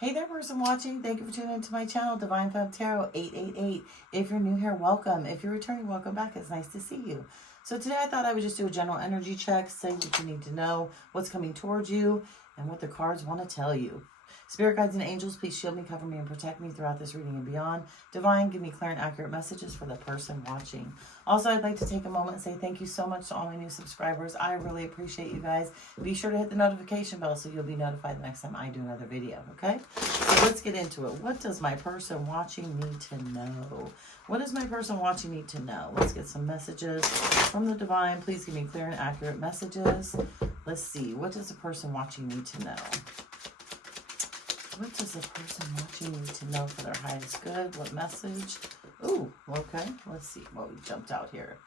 Hey there, person watching. Thank you for tuning into my channel, Divine Femme Tarot 888. If you're new here, welcome. If you're returning, welcome back. It's nice to see you. So today I thought I would just do a general energy check, say what you need to know, what's coming towards you, and what the cards want to tell you. Spirit guides and angels, please shield me, cover me, and protect me throughout this reading and beyond. Divine, give me clear and accurate messages for the person watching. Also, I'd like to take a moment and say thank you so much to all my new subscribers. I really appreciate you guys. Be sure to hit the notification bell so you'll be notified the next time I do another video, okay? So let's get into it. What does my person watching need to know? What does my person watching need to know? Let's get some messages from the divine. Please give me clear and accurate messages. Let's see. What does the person watching need to know? What does the person watching need to know for their highest good? What message? Ooh, okay. Let's see what we jumped out here.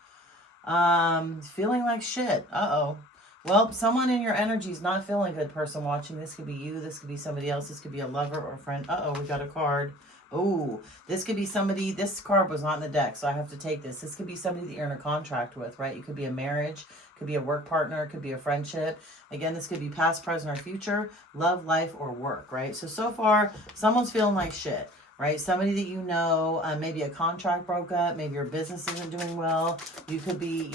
Feeling like shit. Uh-oh. Well, someone in your energy is not feeling good, person watching. This could be you. This could be somebody else. This could be a lover or a friend. Uh-oh, we got a card. Oh, this could be somebody. This card was not in the deck, so I have to take this. This could be somebody that you're in a contract with, right? It could be a marriage, could be a work partner, could be a friendship. Again, this could be past, present, or future, love, life, or work, right? So far, someone's feeling like shit, right? Somebody that you know, maybe a contract broke up, maybe your business isn't doing well. You could be,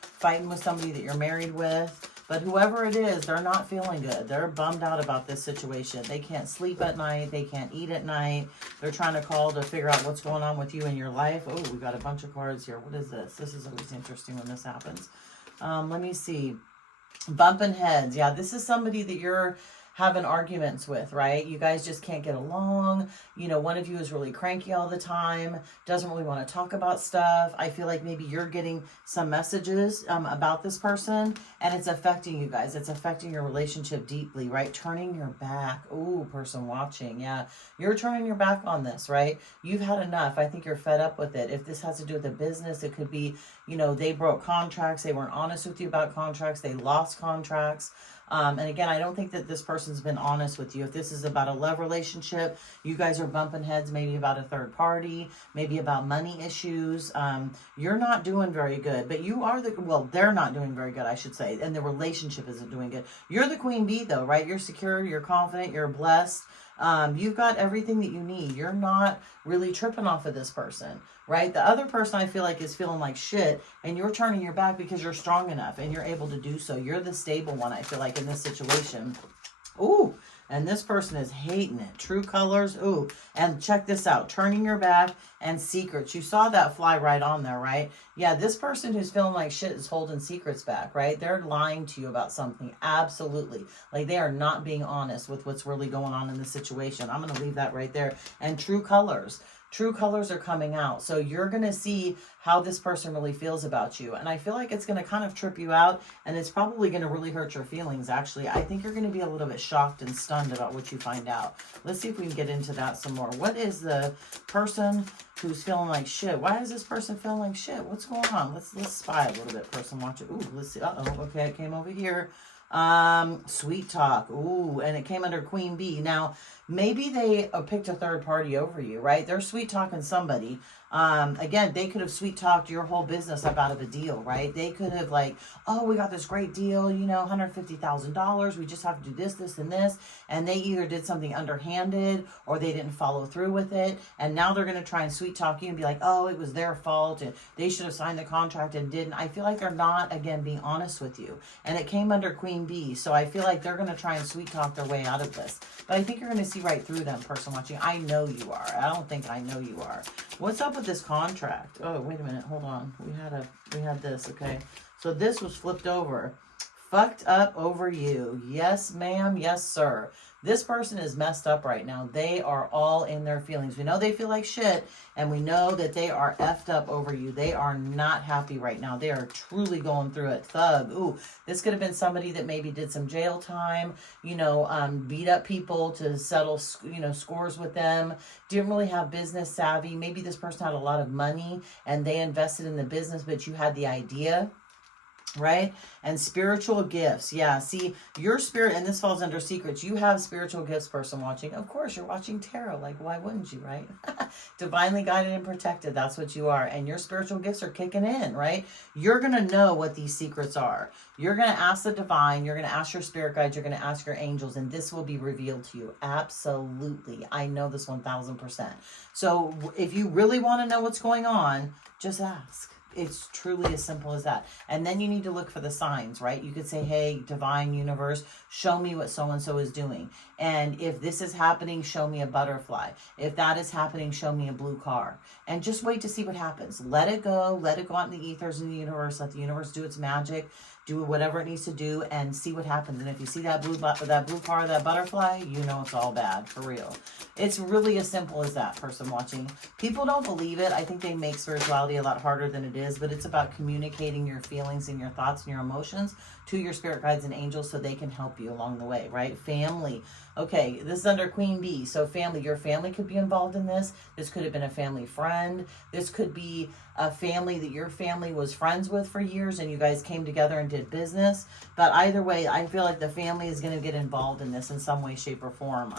fighting with somebody that you're married with. But whoever it is, they're not feeling good. They're bummed out about this situation. They can't sleep at night. They can't eat at night. They're trying to call to figure out what's going on with you in your life. Oh, we got a bunch of cards here. What is this? This is always interesting when this happens. Let me see. Bumping heads. Yeah, this is somebody that you're having arguments with, right? You guys just can't get along. One of you is really cranky all the time, doesn't really want to talk about stuff. I feel like maybe you're getting some messages about this person, and it's affecting you guys. It's affecting your relationship deeply, right? Turning your back. Ooh, person watching. Yeah, you're turning your back on this, right? You've had enough. I think you're fed up with it. If this has to do with a business, it could be, they broke contracts. They weren't honest with you about contracts. They lost contracts. And again, I don't think that this person's been honest with you. If this is about a love relationship, you guys are bumping heads, maybe about a third party, maybe about money issues. You're not doing very good, but you are they're not doing very good, I should say. And the relationship isn't doing good. You're the queen bee though, right? You're secure, you're confident, you're blessed. You've got everything that you need. You're not really tripping off of this person, right? The other person I feel like is feeling like shit, and you're turning your back because you're strong enough and you're able to do so. You're the stable one, I feel like, in this situation. Ooh, and this person is hating it. True colors. Ooh, and check this out. Turning your back and secrets. You saw that fly right on there, right? Yeah, this person who's feeling like shit is holding secrets back, right? They're lying to you about something. Absolutely. Like they are not being honest with what's really going on in the situation. I'm going to leave that right there. And true colors. True colors are coming out. So you're going to see how this person really feels about you. And I feel like it's going to kind of trip you out, and it's probably going to really hurt your feelings, actually. I think you're going to be a little bit shocked and stunned about what you find out. Let's see if we can get into that some more. What is the person who's feeling like shit? Why is this person feeling like shit? What's going on? Let's spy a little bit, person. Watch it. Ooh, let's see. Uh-oh. Okay, it came over here. Sweet talk. Ooh, and it came under Queen Bee. Now, maybe they picked a third party over you, right? They're sweet talking somebody. Again, they could have sweet talked your whole business up out of a deal, right? They could have like, oh, we got this great deal, $150,000. We just have to do this, this, and this. And they either did something underhanded or they didn't follow through with it. And now they're going to try and sweet talk you and be like, oh, it was their fault and they should have signed the contract and didn't. I feel like they're not, again, being honest with you. And it came under Queen Bee. So I feel like they're going to try and sweet talk their way out of this. But I think you're going to see right through them, person watching. I know you are. I don't think I know you are. What's up with this contract? Oh, wait a minute. Hold on. We had this. Okay. So this was flipped over. Fucked up over you. Yes, ma'am. Yes, sir. This person is messed up right now. They are all in their feelings. We know they feel like shit, and we know that they are effed up over you. They are not happy right now. They are truly going through it. Thug. Ooh, this could have been somebody that maybe did some jail time, beat up people to settle, scores with them. Didn't really have business savvy. Maybe this person had a lot of money, and they invested in the business, but you had the idea. right? And spiritual gifts. Yeah, see, your spirit, and this falls under secrets. You have spiritual gifts, person watching. Of course, you're watching tarot. Like, why wouldn't you, right? Divinely guided and protected. That's what you are. And your spiritual gifts are kicking in, right? You're going to know what these secrets are. You're going to ask the divine. You're going to ask your spirit guides. You're going to ask your angels. And this will be revealed to you. Absolutely. I know this 1000%. So if you really want to know what's going on, just ask. It's truly as simple as that. And then you need to look for the signs, right? You could say, hey, divine universe, show me what so-and-so is doing. And if this is happening, show me a butterfly. If that is happening, show me a blue car. And just wait to see what happens. Let it go. Let it go out in the ethers in the universe. Let the universe do its magic. Do whatever it needs to do and see what happens. And if you see that blue car, that butterfly, you know it's all bad, for real. It's really as simple as that, person watching. People don't believe it. I think they make spirituality a lot harder than it is, but it's about communicating your feelings and your thoughts and your emotions to your spirit guides and angels so they can help you along the way, right? Family. Okay, this is under Queen Bee. So family, your family could be involved in this. This could have been a family friend. This could be a family that your family was friends with for years and you guys came together and did business. But either way, I feel like the family is going to get involved in this in some way, shape, or form.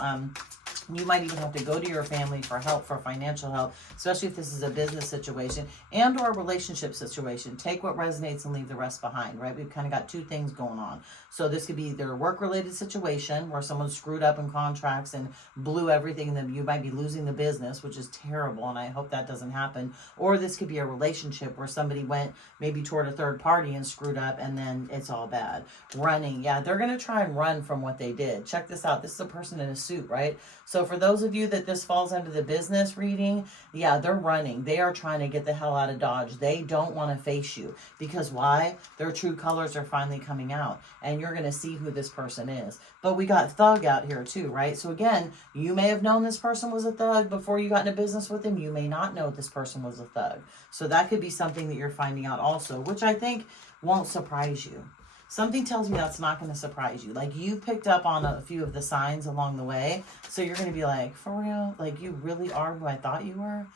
You might even have to go to your family for help, for financial help, especially if this is a business situation and or a relationship situation. Take what resonates and leave the rest behind, right? We've kind of got two things going on. So this could be either a work-related situation where someone screwed up in contracts and blew everything, and then you might be losing the business, which is terrible, and I hope that doesn't happen. Or this could be a relationship where somebody went maybe toward a third party and screwed up, and then it's all bad. Running, yeah, they're going to try and run from what they did. Check this out. This is a person in a suit, right? So for those of you that this falls under the business reading, yeah, they're running. They are trying to get the hell out of Dodge. They don't want to face you. Because why? Their true colors are finally coming out. And you're going to see who this person is. But we got thug out here too, right? So again, you may have known this person was a thug before you got into business with him. You may not know this person was a thug. So that could be something that you're finding out also, which I think won't surprise you. Something tells me that's not going to surprise you. Like, you picked up on a few of the signs along the way. So you're going to be like, for real? Like, you really are who I thought you were?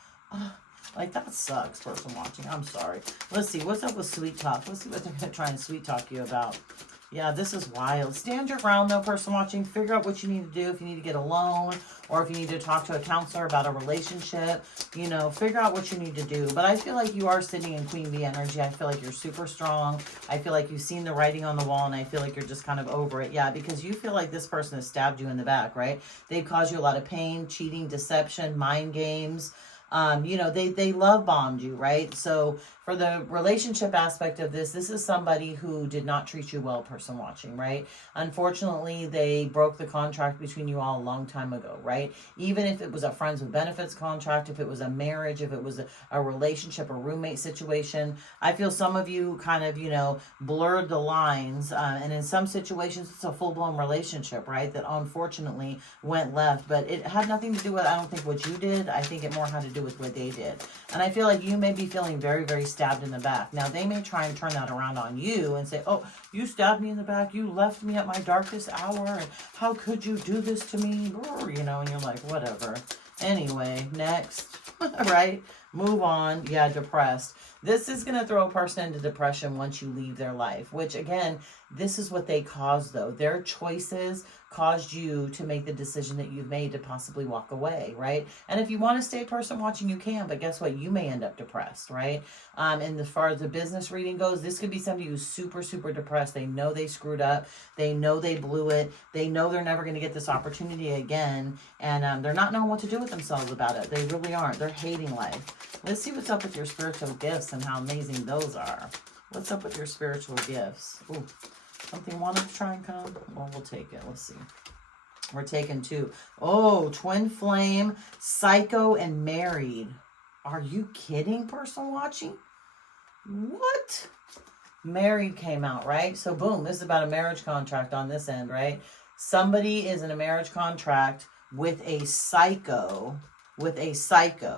Like, that sucks, person watching. I'm sorry. Let's see. What's up with sweet talk? Let's see what they're going to try and sweet talk you about. Yeah, this is wild. Stand your ground, though, person watching. Figure out what you need to do. If you need to get a loan or if you need to talk to a counselor about a relationship, you know, figure out what you need to do. But I feel like you are sitting in Queen Bee energy. I feel like you're super strong. I feel like you've seen the writing on the wall, and I feel like you're just kind of over it. Yeah, because you feel like this person has stabbed you in the back, right? They've caused you a lot of pain, cheating, deception, mind games. You know, they love bombed you, right? So for the relationship aspect of this is somebody who did not treat you well, person watching, right? Unfortunately, they broke the contract between you all a long time ago, right? Even if it was a friends with benefits contract, if it was a marriage, if it was a relationship, a roommate situation, I feel some of you kind of, you know, blurred the lines. And in some situations, it's a full-blown relationship, right? That unfortunately went left. But it had nothing to do with, I don't think, what you did. I think it more had to do with what they did. And I feel like you may be feeling very, very stabbed in the back. Now, they may try and turn that around on you and say, oh, you stabbed me in the back. You left me at my darkest hour. And how could you do this to me? You know, and you're like, whatever. Anyway, next, right? Move on. Yeah, depressed. This is going to throw a person into depression once you leave their life, which, again, this is what they caused, though. Their choices caused you to make the decision that you've made to possibly walk away, right? And if you want to stay person watching, you can, but guess what? You may end up depressed, right? And as far as the business reading goes, this could be somebody who's super, super depressed. They know they screwed up. They know they blew it. They know they're never going to get this opportunity again. And they're not knowing what to do with themselves about it. They really aren't. They're hating life. Let's see what's up with your spiritual gifts and how amazing those are. What's up with your spiritual gifts? Ooh. Something wanted to try and come? Well, we'll take it. Let's see. We're taking two. Oh, twin flame, psycho, and married. Are you kidding, person watching? What? Married came out, right? So, boom, this is about a marriage contract on this end, right? Somebody is in a marriage contract with a psycho,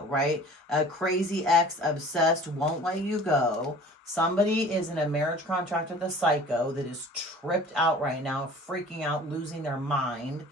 right? A crazy ex, obsessed, won't let you go. Somebody is in a marriage contract with a psycho that is tripped out right now, freaking out, losing their mind.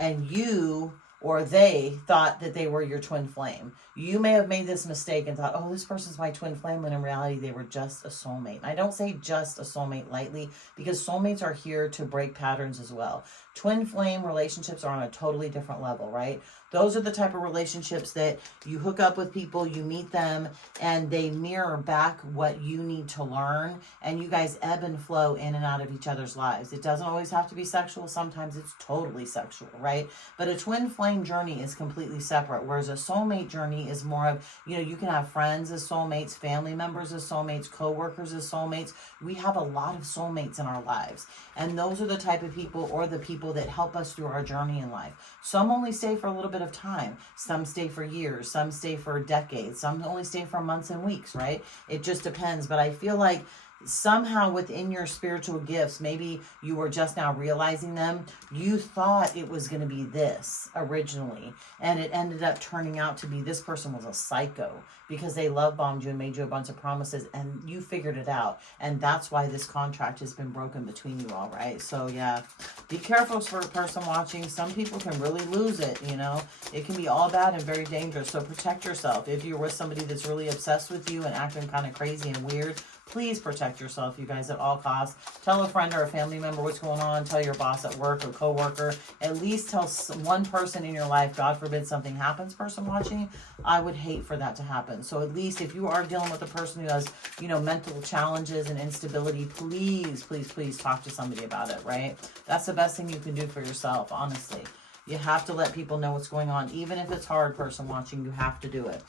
And you or they thought that they were your twin flame. You may have made this mistake and thought, oh, this person's my twin flame, when in reality they were just a soulmate. And I don't say just a soulmate lightly, because soulmates are here to break patterns as well. Twin flame relationships are on a totally different level, right? Those are the type of relationships that you hook up with people, you meet them, and they mirror back what you need to learn, and you guys ebb and flow in and out of each other's lives. It doesn't always have to be sexual. Sometimes it's totally sexual, right? But a twin flame journey is completely separate, whereas a soulmate journey is more of, you know, you can have friends as soulmates, family members as soulmates, co-workers as soulmates. We have a lot of soulmates in our lives, and those are the type of people, or the people that help us through our journey in life. Some only stay for a little bit of time. Some stay for years. Some stay for decades. Some only stay for months and weeks, right? It just depends. But I feel like somehow within your spiritual gifts, maybe you were just now realizing them, you thought it was going to be this originally, and it ended up turning out to be this person was a psycho, because they love bombed you and made you a bunch of promises, and you figured it out, and that's why this contract has been broken between you all, right? So yeah, be careful for a person watching. Some people can really lose it, you know. It can be all bad and very dangerous, so protect yourself. If you're with somebody that's really obsessed with you and acting kind of crazy and weird, please protect yourself, you guys, at all costs. Tell a friend or a family member what's going on. Tell your boss at work or coworker. At least tell one person in your life. God forbid something happens, person watching. I would hate for that to happen. So at least if you are dealing with a person who has, you know, mental challenges and instability, please, please, please talk to somebody about it, right? That's the best thing you can do for yourself, honestly. You have to let people know what's going on. Even if it's hard, person watching, you have to do it.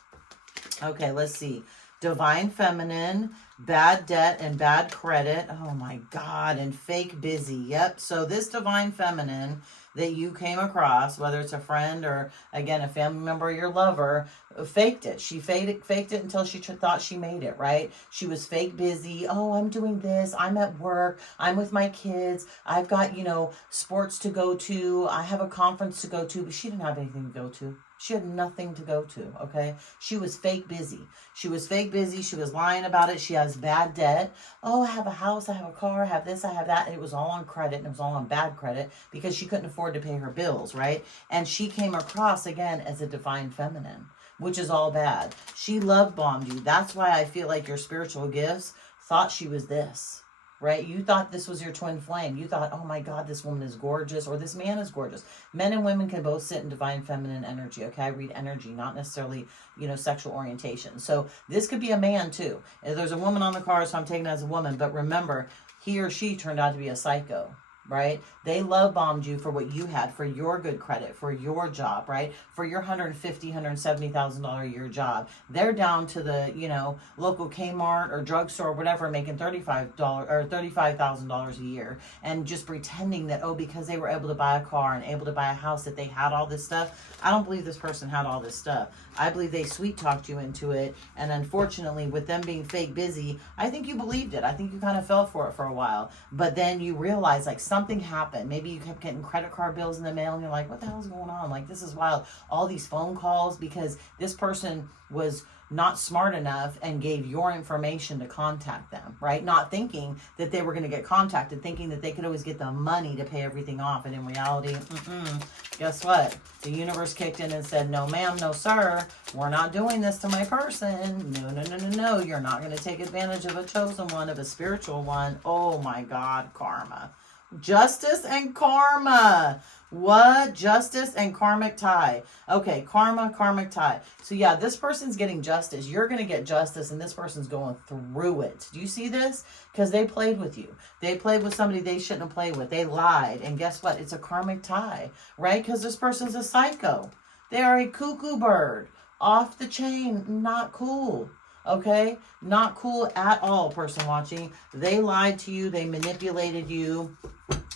Okay, let's see. Divine Feminine, bad debt and bad credit. Oh my God. And fake busy. Yep. So this Divine Feminine that you came across, whether it's a friend or, again, a family member or your lover, faked it. She faked it until she thought she made it, right? She was fake busy. Oh, I'm doing this. I'm at work. I'm with my kids. I've got, you know, sports to go to. I have a conference to go to, but she didn't have anything to go to. She had nothing to go to, okay? She was fake busy. She was fake busy. She was lying about it. She has bad debt. Oh, I have a house. I have a car. I have this. I have that. And it was all on credit, and it was all on bad credit because she couldn't afford to pay her bills, right? And she came across, again, as a divine feminine, which is all bad. She love bombed you. That's why I feel like your spiritual gifts thought she was this. Right? You thought this was your twin flame. You thought, oh my God, this woman is gorgeous, or this man is gorgeous. Men and women can both sit in divine feminine energy. Okay. I read energy, not necessarily, you know, sexual orientation. So this could be a man too. If there's a woman on the card, so I'm taking it as a woman, but remember, he or she turned out to be a psycho. Right? They love bombed you for what you had, for your good credit, for your job, right? For your $150,000, $170,000 a year job. They're down to the, you know, local Kmart or drugstore or whatever, making $35 or $35,000 a year, and just pretending that, oh, because they were able to buy a car and able to buy a house, that they had all this stuff. I don't believe this person had all this stuff. I believe they sweet talked you into it, and unfortunately, with them being fake busy, I think you believed it. I think you kind of fell for it for a while, but then you realize, like, something happened. Maybe you kept getting credit card bills in the mail, and you're like, what the hell's going on? Like, this is wild. All these phone calls, because this person was not smart enough and gave your information to contact them, right? Not thinking that they were going to get contacted, thinking that they could always get the money to pay everything off. And in reality, guess what? The universe kicked in and said, no, ma'am, no, sir, we're not doing this to my person. No, no, no, no, no. You're not going to take advantage of a chosen one, of a spiritual one. Oh my God, karma. Justice and karma. What? Justice and karmic tie. Okay, karma, karmic tie. So yeah, this person's getting justice. You're going to get justice, and this person's going through it. Do you see this? Because they played with you. They played with somebody they shouldn't have played with. They lied. And guess what? It's a karmic tie, right? Because this person's a psycho. They are a cuckoo bird. Off the chain. Not cool. Okay? Not cool at all, person watching. They lied to you. They manipulated you.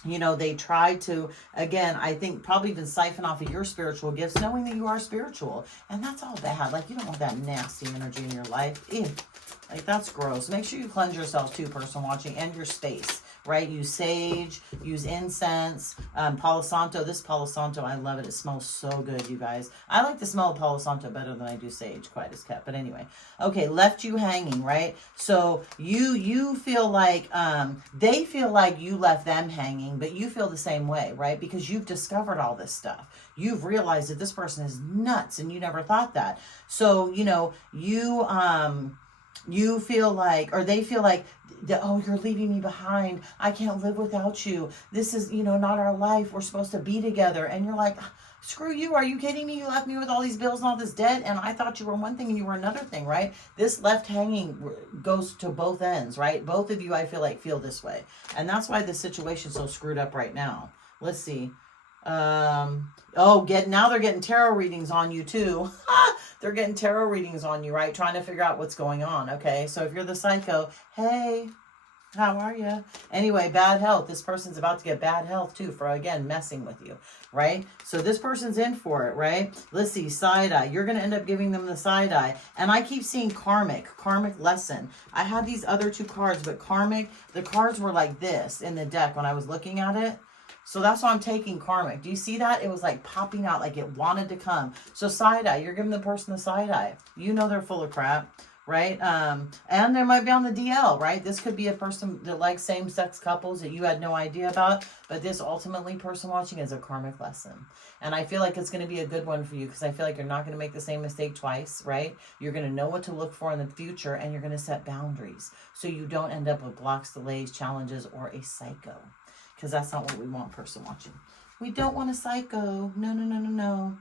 You know, they tried to, again, I think probably even siphon off of your spiritual gifts, knowing that you are spiritual. And that's all bad. Like, you don't want that nasty energy in your life. Ew. Like, that's gross. Make sure you cleanse yourself too, person watching, and your space, right? Use sage, use incense, Palo Santo. This Palo Santo, I love it. It smells so good, you guys. I like the smell of Palo Santo better than I do sage, quite as kept. But anyway, okay, left you hanging, right? So you feel like, they feel like you left them hanging, but you feel the same way, right? Because you've discovered all this stuff. You've realized that this person is nuts and you never thought that. So, you know, you feel like, or they feel like, oh, you're leaving me behind. I can't live without you. This is, you know, not our life. We're supposed to be together. And you're like, screw you. Are you kidding me? You left me with all these bills and all this debt. And I thought you were one thing and you were another thing, right? This left hanging goes to both ends, right? Both of you, I feel like, feel this way. And that's why the situation's so screwed up right now. Let's see. Now they're getting tarot readings on you too. They're getting tarot readings on you, right? Trying to figure out what's going on. Okay, so if you're the psycho, hey, how are you? Anyway, bad health. This person's about to get bad health too for, again, messing with you, right? So this person's in for it, right? Let's see, side eye. You're going to end up giving them the side eye. And I keep seeing karmic lesson. I had these other two cards, but karmic, the cards were like this in the deck when I was looking at it. So that's why I'm taking karmic. Do you see that? It was like popping out, like it wanted to come. So side eye, you're giving the person the side eye. You know they're full of crap, right? And they might be on the DL, right? This could be a person that likes same-sex couples that you had no idea about. But this ultimately, person watching, is a karmic lesson. And I feel like it's going to be a good one for you because I feel like you're not going to make the same mistake twice, right? You're going to know what to look for in the future and you're going to set boundaries so you don't end up with blocks, delays, challenges, or a psycho. Because that's not what we want, person watching. We don't want a psycho. No.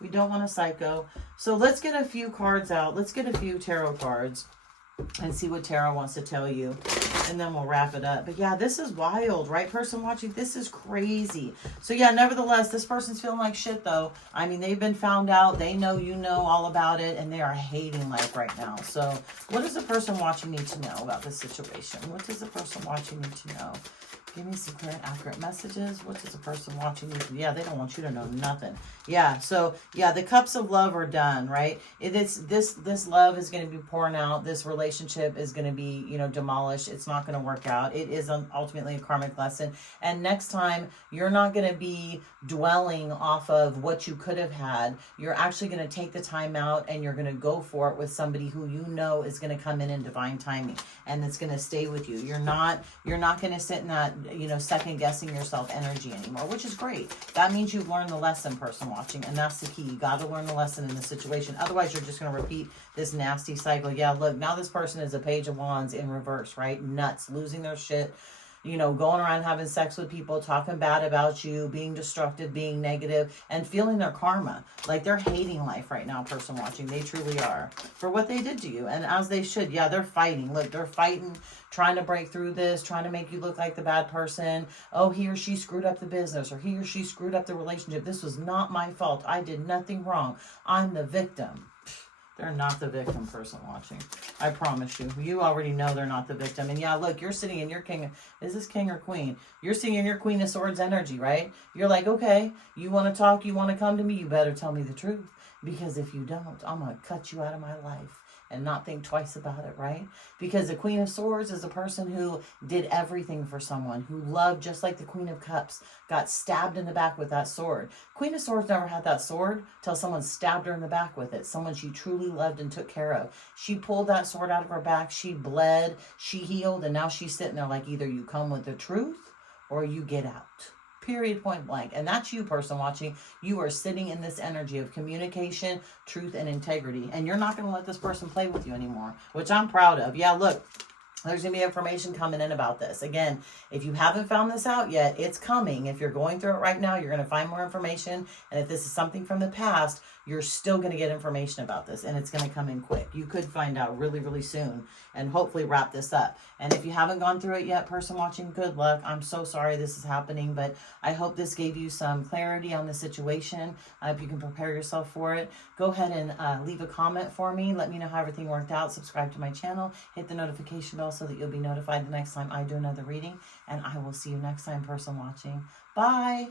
We don't want a psycho. So let's get a few cards out. Let's get a few tarot cards and see what tarot wants to tell you. And then we'll wrap it up. But yeah, this is wild, right? Person watching, this is crazy. So yeah, nevertheless, this person's feeling like shit though. I mean, they've been found out. They know you know all about it. And they are hating life right now. So what does the person watching need to know about this situation? What does the person watching need to know? Give me some clear and accurate messages. What does the person watching need to know? Yeah, they don't want you to know nothing. Yeah, so yeah, the cups of love are done, right? This love is going to be pouring out. This relationship is going to be, you know, demolished. It's not going to work out. It is ultimately a karmic lesson. And next time, you're not going to be dwelling off of what you could have had. You're actually going to take the time out and you're going to go for it with somebody who you know is going to come in divine timing and it's going to stay with you. You're not going to sit in that, you know, second guessing yourself energy anymore, which is great. That means you've learned the lesson, person watching, and that's the key. You got to learn the lesson in the situation. Otherwise, you're just going to repeat this nasty cycle. Yeah, look, now this person is a page of wands in reverse, right? Nuts, losing their shit, you know, going around having sex with people, talking bad about you, being destructive, being negative, and feeling their karma. Like they're hating life right now, person watching. They truly are, for what they did to you. And as they should. Yeah, they're fighting. Look, they're fighting, trying to break through this, trying to make you look like the bad person. Oh, he or she screwed up the business, or he or she screwed up the relationship. This was not my fault. I did nothing wrong. I'm the victim. They're not the victim, person watching. I promise you. You already know they're not the victim. And yeah, look, you're sitting in your king. Is this king or queen? You're sitting in your Queen of Swords energy, right? You're like, okay, you want to talk, you want to come to me, you better tell me the truth. Because if you don't, I'm going to cut you out of my life. And not think twice about it, right? Because the Queen of Swords is a person who did everything for someone, who loved just like the Queen of Cups, got stabbed in the back with that sword. Queen of Swords never had that sword till someone stabbed her in the back with it, someone she truly loved and took care of. She pulled that sword out of her back, she bled, she healed, and now she's sitting there like either you come with the truth or you get out. Period, point blank. And that's you, person watching. You are sitting in this energy of communication, truth, and integrity. And you're not going to let this person play with you anymore, which I'm proud of. Yeah, look, there's going to be information coming in about this. Again, if you haven't found this out yet, it's coming. If you're going through it right now, you're going to find more information. And if this is something from the past, you're still going to get information about this. And it's going to come in quick. You could find out really, really soon and hopefully wrap this up. And if you haven't gone through it yet, person watching, good luck. I'm so sorry this is happening, but I hope this gave you some clarity on the situation. I hope you can prepare yourself for it. Go ahead and leave a comment for me. Let me know how everything worked out. Subscribe to my channel. Hit the notification bell so that you'll be notified the next time I do another reading. And I will see you next time, person watching. Bye.